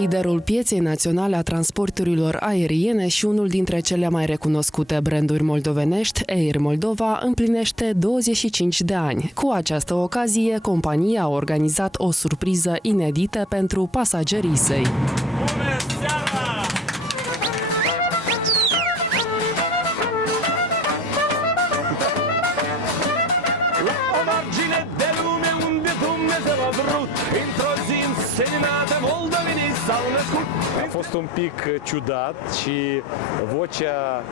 Liderul pieței naționale a transporturilor aeriene și unul dintre cele mai recunoscute branduri moldovenești, Air Moldova, împlinește 25 de ani. Cu această ocazie, compania a organizat o surpriză inedită pentru pasagerii săi. A fost un pic ciudat și vocea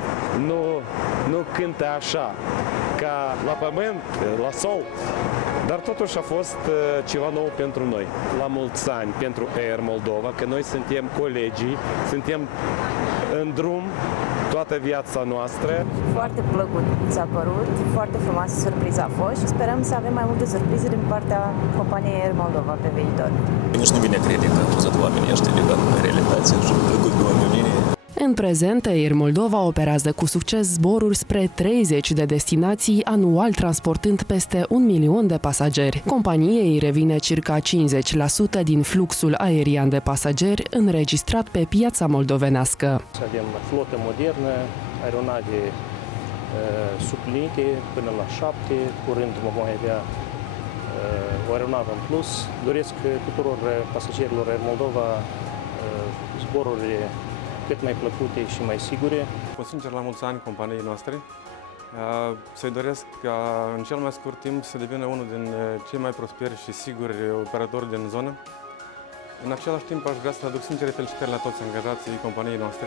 nu cântă așa, ca la pământ, la sol. Dar totuși a fost ceva nou pentru noi. La mulți ani pentru Air Moldova, că noi suntem colegii, suntem în drum toată viața noastră. Foarte plăcut ți-a părut, foarte frumoasă surpriză a fost și sperăm să avem mai multe surprize din partea companiei Air Moldova pe viitor. Nici nu vine crede că am văzut oamenii ăștia legat în realitate și plăcut de oamenii. În prezent, Air Moldova operează cu succes zboruri spre 30 de destinații, anual transportând peste 1 milion de pasageri. Companiei revine circa 50% din fluxul aerian de pasageri înregistrat pe piața moldovenească. Avem flotă modernă, aeronave suplinite până la 7, curând vom mai avea o aeronavă în plus. Doresc tuturor pasagerilor Air Moldova zboruri cât mai plăcute și mai sigure. Vă sincer la mulți ani companiei noastre. Să-i doresc ca în cel mai scurt timp să devină unul din cei mai prosperi și siguri operatori din zonă. În același timp aș vrea să aduc sincere felicitări la toți angajații companiei noastre.